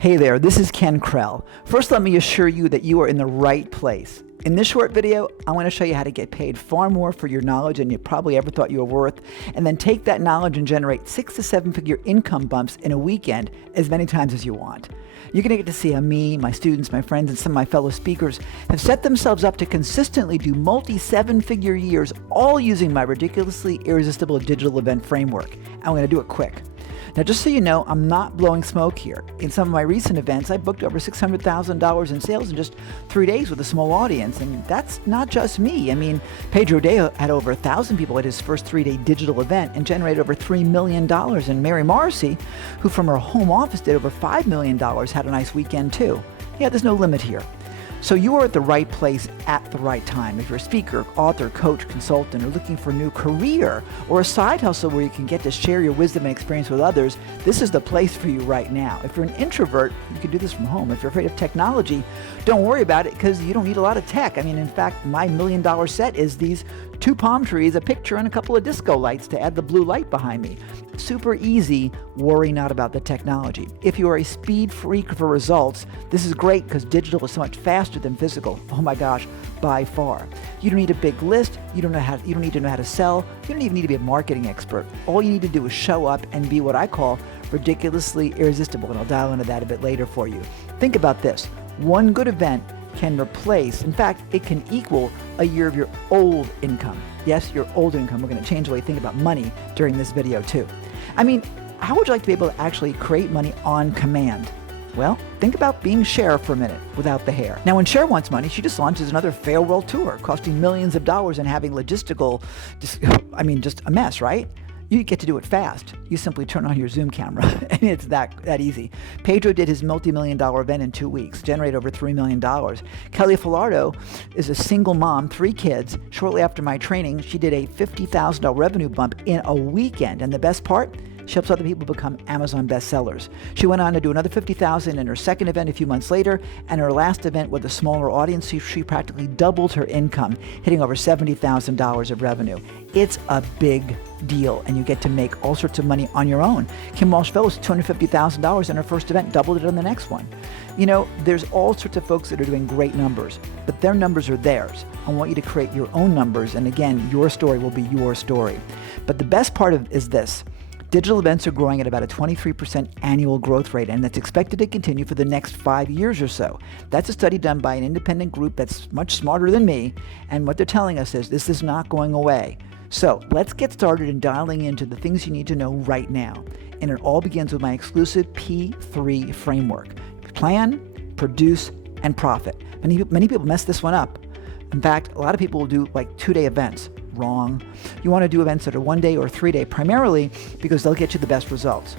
Hey there, this is Ken Krell. First, let me assure you that you are in the right place. In this short video, I want to show you how to get paid far more for your knowledge than you probably ever thought you were worth, and then take that knowledge and generate 6 to 7 figure income bumps in a weekend as many times as you want. You're going to get to see how me, my students, my friends, and some of my fellow speakers have set themselves up to consistently do multi-7-figure years, all using my ridiculously irresistible digital event framework. I'm going to do it quick. Now, just so you know, I'm not blowing smoke here. In some of my recent events, I booked over $600,000 in sales in just 3 days with a small audience, and that's not just me. I mean, Pedro Deo had over 1,000 people at his first 3-day digital event and generated over $3 million, and Mary Morrissey, who from her home office did over $5 million, had a nice weekend too. Yeah, there's no limit here. So you are at the right place at the right time. If you're a speaker, author, coach, consultant, or looking for a new career or a side hustle where you can get to share your wisdom and experience with others, this is the place for you right now. If you're an introvert, you can do this from home. If you're afraid of technology, don't worry about it because you don't need a lot of tech. I mean, in fact, my $1 million set is these 2 palm trees, a picture, and a couple of disco lights to add the blue light behind me. Super easy, worry not about the technology. If you are a speed freak for results, this is great because digital is so much faster than physical. Oh my gosh, by far. You don't need a big list. You don't need to know how to sell. You don't even need to be a marketing expert. All you need to do is show up and be what I call ridiculously irresistible, and I'll dial into that a bit later for you. Think about this. One good event can replace, in fact, it can equal a year of your old income. Yes, your old income. We're going to change the way you think about money during this video too. I mean, how would you like to be able to actually create money on command? Well, think about being Cher for a minute without the hair. Now, when Cher wants money, she just launches another fail world tour, costing millions of dollars and having logistical, just a mess, right? You get to do it fast. You simply turn on your Zoom camera, and it's that easy. Pedro did his multi-million-dollar event in 2 weeks, generated over $3 million. Kelly Filardo is a single mom, 3 kids. Shortly after my training, she did a $50,000 revenue bump in a weekend, and the best part? She helps other people become Amazon bestsellers. She went on to do another $50,000 in her second event a few months later, and her last event with a smaller audience, she practically doubled her income, hitting over $70,000 of revenue. It's a big deal, and you get to make all sorts of money on your own. Kim Walsh-Phillips, $250,000 in her first event, doubled it on the next one. You know, there's all sorts of folks that are doing great numbers, but their numbers are theirs. I want you to create your own numbers, and again, your story will be your story. But the best part is this. Digital events are growing at about a 23% annual growth rate, and that's expected to continue for the next 5 years or so. That's a study done by an independent group that's much smarter than me, and what they're telling us is this is not going away. So let's get started in dialing into the things you need to know right now. And it all begins with my exclusive P3 framework. Plan, produce, and profit. Many people mess this one up. In fact, a lot of people will do like 2-day events. Wrong. You want to do events that are 1 day or 3 day, primarily because they'll get you the best results.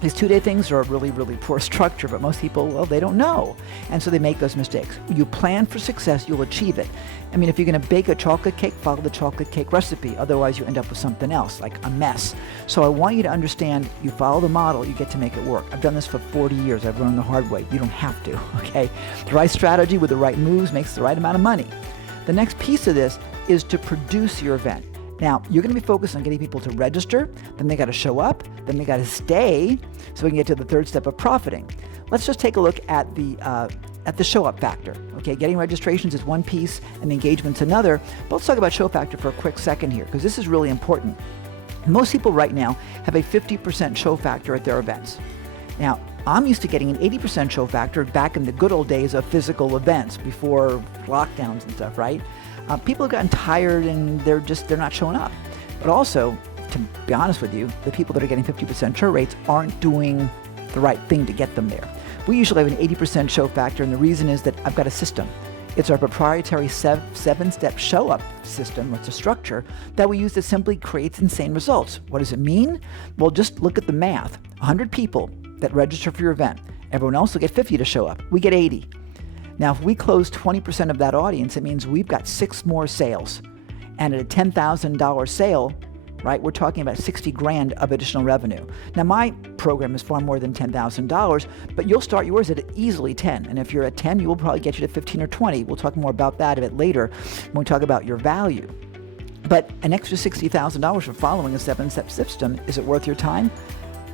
These 2-day things are a really, really poor structure, but most people, well, they don't know. And so they make those mistakes. You plan for success, you'll achieve it. I mean, if you're going to bake a chocolate cake, follow the chocolate cake recipe. Otherwise, you end up with something else, like a mess. So I want you to understand, you follow the model, you get to make it work. I've done this for 40 years. I've learned the hard way. You don't have to, okay? The right strategy with the right moves makes the right amount of money. The next piece of this is to produce your event. Now, you're going to be focused on getting people to register, then they got to show up, then they got to stay, so we can get to the third step of profiting. Let's just take a look at the show up factor. Okay, getting registrations is one piece and engagement's another, but let's talk about show factor for a quick second here, because this is really important. Most people right now have a 50% show factor at their events. Now, I'm used to getting an 80% show factor back in the good old days of physical events before lockdowns and stuff, right? People have gotten tired and they're not showing up. But also, to be honest with you, the people that are getting 50% show rates aren't doing the right thing to get them there. We usually have an 80% show factor, and the reason is that I've got a system. It's our proprietary 7-step show-up system. It's a structure that we use that simply creates insane results. What does it mean? Well, just look at the math. 100 people that register for your event. Everyone else will get 50 to show up. We get 80. Now, if we close 20% of that audience, it means we've got 6 more sales. And at a $10,000 sale, right, we're talking about 60 grand of additional revenue. Now, my program is far more than $10,000, but you'll start yours at easily 10. And if you're at 10, you will probably get you to 15 or 20. We'll talk more about that a bit later when we talk about your value. But an extra $60,000 for following a 7-step system, is it worth your time?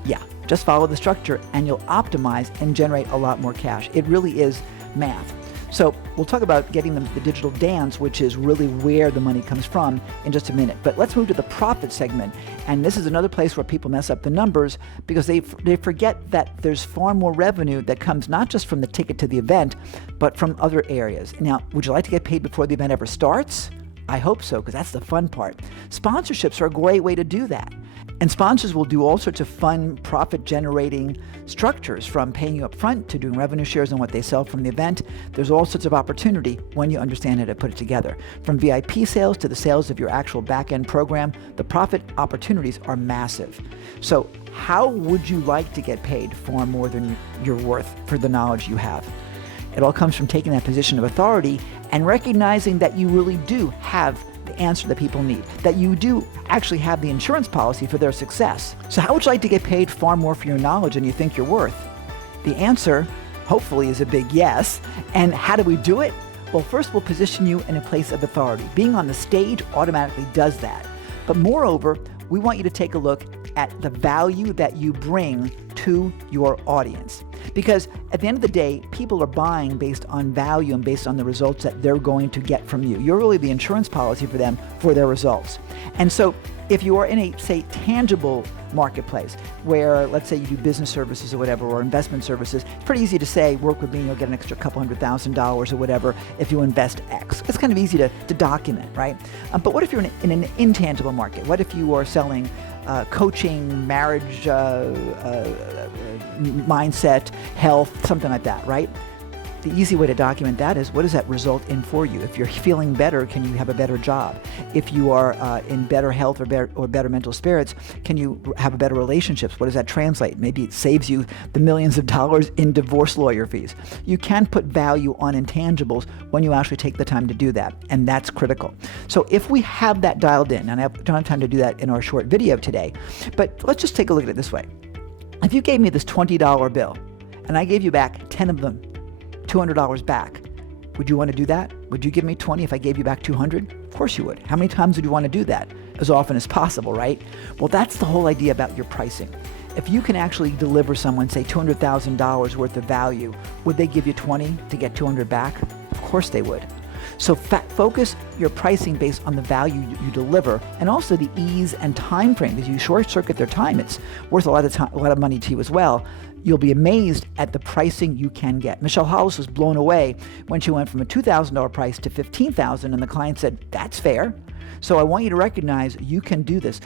Yeah, just follow the structure and you'll optimize and generate a lot more cash. It really is math. So we'll talk about getting them to the digital dance, which is really where the money comes from, in just a minute. But let's move to the profit segment. And this is another place where people mess up the numbers because they forget that there's far more revenue that comes not just from the ticket to the event, but from other areas. Now, would you like to get paid before the event ever starts? I hope so, because that's the fun part. Sponsorships are a great way to do that. And sponsors will do all sorts of fun profit-generating structures, from paying you up front to doing revenue shares on what they sell from the event. There's all sorts of opportunity when you understand how to put it together. From VIP sales to the sales of your actual back-end program, the profit opportunities are massive. So how would you like to get paid far more than you're worth for the knowledge you have? It all comes from taking that position of authority and recognizing that you really do have the answer that people need, that you do actually have the insurance policy for their success. So how would you like to get paid far more for your knowledge than you think you're worth? The answer, hopefully, is a big yes. And how do we do it? Well, first we'll position you in a place of authority. Being on the stage automatically does that. But moreover, we want you to take a look at the value that you bring to your audience. Because at the end of the day, people are buying based on value and based on the results that they're going to get from you. You're really the insurance policy for them for their results. And so if you are in a, say, tangible marketplace where, let's say, you do business services or whatever, or investment services, it's pretty easy to say, work with me, you'll get an extra couple $100,000 or whatever if you invest X. It's kind of easy to document, right? But what if you're in an intangible market? What if you are selling coaching, marriage, mindset, health, something like that, right? The easy way to document that is, what does that result in for you? If you're feeling better, can you have a better job? If you are in better health or better mental spirits, can you have better relationships? What does that translate? Maybe it saves you the millions of dollars in divorce lawyer fees. You can put value on intangibles when you actually take the time to do that, and that's critical. So if we have that dialed in, and I don't have time to do that in our short video today, but let's just take a look at it this way. If you gave me this $20 bill, and I gave you back 10 of them, $200 back, would you want to do that? Would you give me 20 if I gave you back 200? Of course you would. How many times would you want to do that? As often as possible, right? Well, that's the whole idea about your pricing. If you can actually deliver someone, say, $200,000 worth of value, would they give you 20 to get 200 back? Of course they would. So focus your pricing based on the value you deliver, and also the ease and time frame. Because you short circuit their time, it's worth a lot of money to you as well. You'll be amazed at the pricing you can get. Michelle Hollis was blown away when she went from a $2,000 price to $15,000, and the client said, "That's fair." So I want you to recognize you can do this.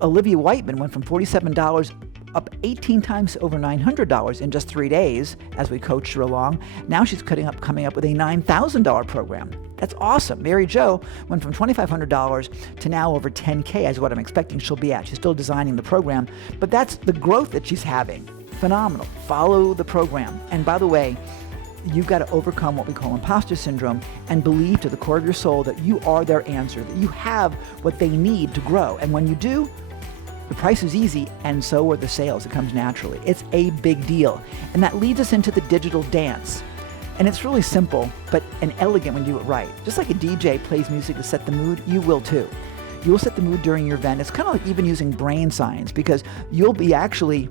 Olivia Whiteman went from $47 up 18 times to over $900 in just 3 days as we coached her along. Now she's coming up with a $9,000 program. That's awesome. Mary Jo went from $2,500 to now over $10K as what I'm expecting she'll be at. She's still designing the program, but that's the growth that she's having. Phenomenal. Follow the program. And by the way, you've got to overcome what we call imposter syndrome and believe to the core of your soul that you are their answer, that you have what they need to grow. And when you do, the price is easy, and so are the sales. It comes naturally. It's a big deal. And that leads us into the digital dance. And it's really simple, but elegant when you do it right. Just like a DJ plays music to set the mood, you will too. You will set the mood during your event. It's kind of like even using brain science, because you'll be actually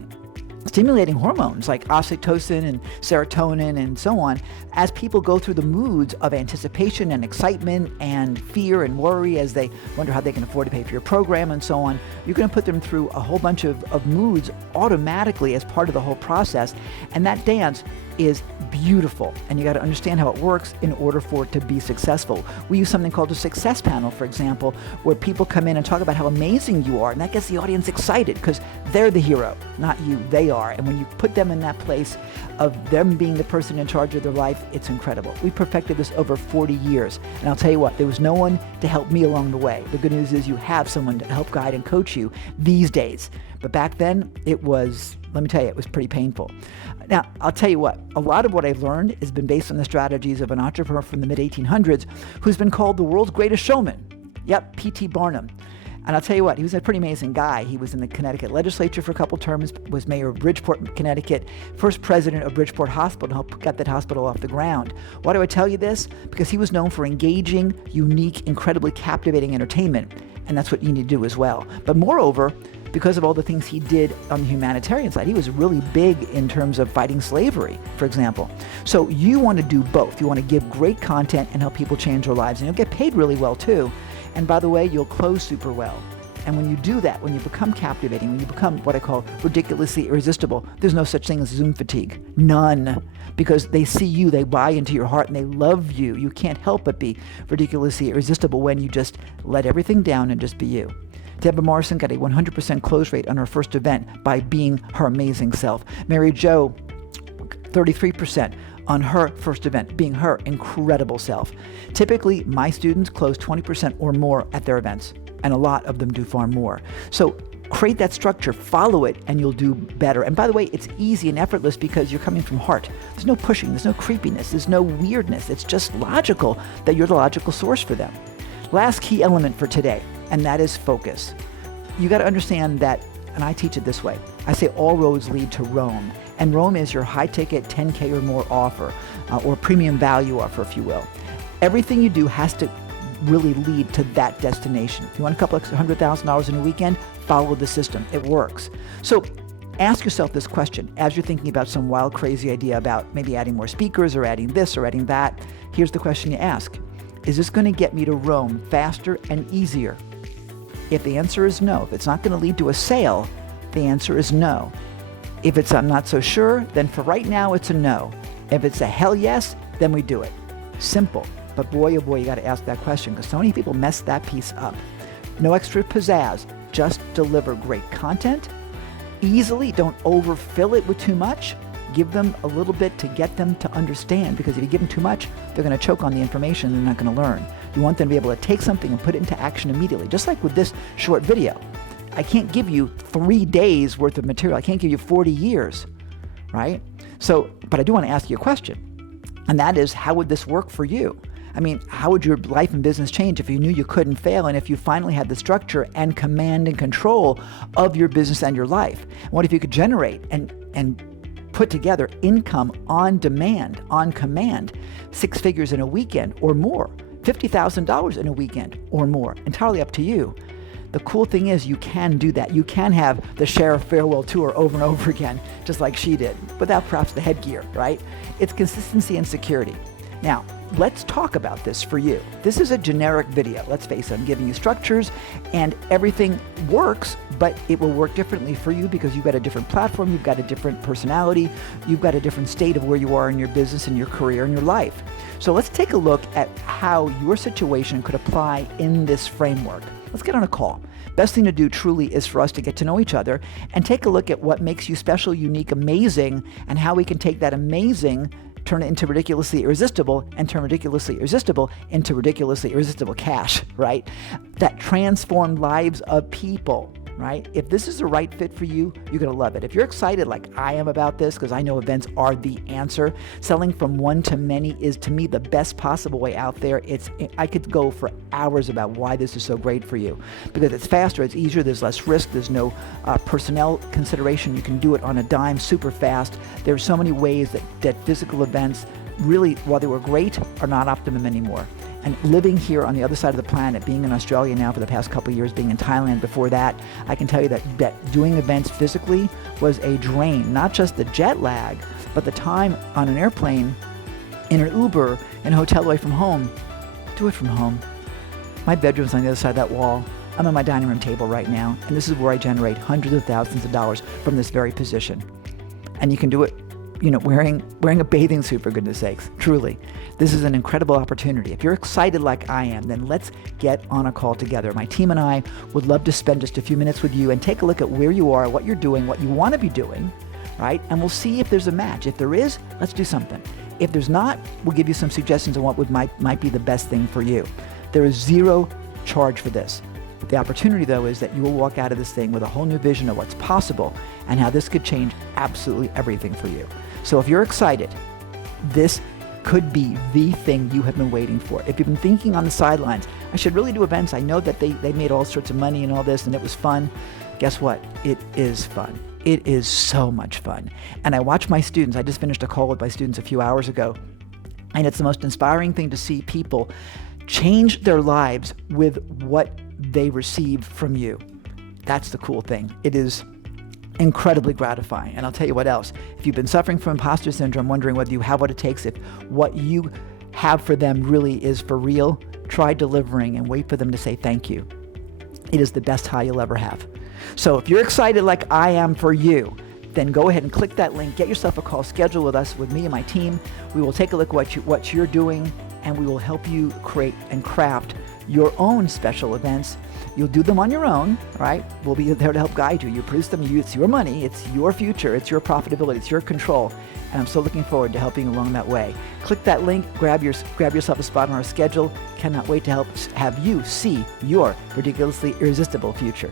stimulating hormones like oxytocin and serotonin and so on as people go through the moods of anticipation and excitement and fear and worry as they wonder how they can afford to pay for your program and so on. You're going to put them through a whole bunch of moods automatically as part of the whole process, and that dance is beautiful, and you got to understand how it works in order for it to be successful. We use something called a success panel, for example, where people come in and talk about how amazing you are, and that gets the audience excited because they're the hero, not you. They are. And when you put them in that place of them being the person in charge of their life, it's incredible. We perfected this over 40 years, and I'll tell you what, there was no one to help me along the way. The good news is you have someone to help guide and coach you these days. But back then, it was, let me tell you, it was pretty painful. Now, I'll tell you what, a lot of what I've learned has been based on the strategies of an entrepreneur from the mid-1800s who's been called the world's greatest showman. Yep, P.T. Barnum. And I'll tell you what, he was a pretty amazing guy. He was in the Connecticut legislature for a couple terms, was mayor of Bridgeport, Connecticut, first president of Bridgeport Hospital, and helped get that hospital off the ground. Why do I tell you this? Because he was known for engaging, unique, incredibly captivating entertainment. And that's what you need to do as well. But moreover, because of all the things he did on the humanitarian side. He was really big in terms of fighting slavery, for example. So you want to do both. You want to give great content and help people change their lives, and you'll get paid really well too. And by the way, you'll close super well. And when you do that, when you become captivating, when you become what I call ridiculously irresistible, there's no such thing as Zoom fatigue. None. Because they see you, they buy into your heart, and they love you. You can't help but be ridiculously irresistible when you just let everything down and just be you. Deborah Morrison got a 100% close rate on her first event by being her amazing self. Mary Jo, 33% on her first event, being her incredible self. Typically, my students close 20% or more at their events, and a lot of them do far more. So create that structure, follow it, and you'll do better. And by the way, it's easy and effortless because you're coming from heart. There's no pushing, there's no creepiness, there's no weirdness. It's just logical that you're the logical source for them. Last key element for today, and that is focus. You got to understand that, and I teach it this way. I say all roads lead to Rome. And Rome is your high-ticket 10K or more offer, or premium value offer, if you will. Everything you do has to really lead to that destination. If you want a couple of $100,000 in a weekend, follow the system. It works. So ask yourself this question as you're thinking about some wild, crazy idea about maybe adding more speakers or adding this or adding that. Here's the question you ask. Is this going to get me to Rome faster and easier? If the answer is no, if it's not going to lead to a sale, the answer is no. If it's I'm not so sure, then for right now it's a no. If it's a hell yes, then we do it. Simple. But boy, oh boy, you got to ask that question because so many people mess that piece up. No extra pizzazz. Just deliver great content. Easily, don't overfill it with too much. Give them a little bit to get them to understand, because if you give them too much, they're going to choke on the information and they're not going to learn. You want them to be able to take something and put it into action immediately, just like with this short video. I can't give you 3 days worth of material. I can't give you 40 years, right? So, but I do want to ask you a question, and that is, how would this work for you? I mean, how would your life and business change if you knew you couldn't fail and if you finally had the structure and command and control of your business and your life? What if you could generate and put together income on demand, on command, 6 figures in a weekend or more, $50,000 in a weekend or more, entirely up to you. The cool thing is you can do that. You can have the Sheriff Farewell Tour over and over again, just like she did, without perhaps the headgear, right? It's consistency and security. Now, let's talk about this for you. This is a generic video. Let's face it, I'm giving you structures and everything works, but it will work differently for you because you've got a different platform, you've got a different personality, you've got a different state of where you are in your business and your career and your life. So let's take a look at how your situation could apply in this framework. Let's get on a call. Best thing to do truly is for us to get to know each other and take a look at what makes you special, unique, amazing, and how we can take that amazing, turn it into ridiculously irresistible, and turn ridiculously irresistible into ridiculously irresistible cash, right? That transform lives of people, right? If this is the right fit for you, you're going to love it. If you're excited like I am about this, because I know events are the answer, selling from one to many is, to me, the best possible way out there. I could go for hours about why this is so great for you, because it's faster, it's easier, there's less risk, there's no personnel consideration. You can do it on a dime, super fast. There's so many ways that physical events really, while they were great, are not optimum anymore. And living here on the other side of the planet, being in Australia now for the past couple of years, being in Thailand before that, I can tell you that doing events physically was a drain. Not just the jet lag, but the time on an airplane, in an Uber, in a hotel away from home. Do it from home. My bedroom's on the other side of that wall. I'm at my dining room table right now, and this is where I generate hundreds of thousands of dollars from this very position. And you can do it, wearing a bathing suit, for goodness sakes. Truly, this is an incredible opportunity. If you're excited like I am, then let's get on a call together. My team and I would love to spend just a few minutes with you and take a look at where you are, what you're doing, what you want to be doing, right? And we'll see if there's a match. If there is, let's do something. If there's not, we'll give you some suggestions on what might be the best thing for you. There is zero charge for this. The opportunity, though, is that you will walk out of this thing with a whole new vision of what's possible and how this could change absolutely everything for you. So if you're excited, this could be the thing you have been waiting for. If you've been thinking on the sidelines, I should really do events. I know that they made all sorts of money and all this, and it was fun. Guess what? It is fun. It is so much fun. And I watch my students. I just finished a call with my students a few hours ago, and it's the most inspiring thing to see people change their lives with what they receive from you. That's the cool thing. It is incredibly gratifying. And I'll tell you what else. If you've been suffering from imposter syndrome, wondering whether you have what it takes, if what you have for them really is for real, try delivering and wait for them to say thank you. It is the best high you'll ever have. So if you're excited like I am for you, then go ahead and click that link, get yourself a call, schedule with us, with me and my team. We will take a look at what you're doing, and we will help you create and craft your own special events. You'll do them on your own, right? We'll be there to help guide you. You produce them, it's your money, it's your future, it's your profitability, it's your control. And I'm so looking forward to helping along that way. Click that link, grab yourself a spot on our schedule. Cannot wait to have you see your ridiculously irresistible future.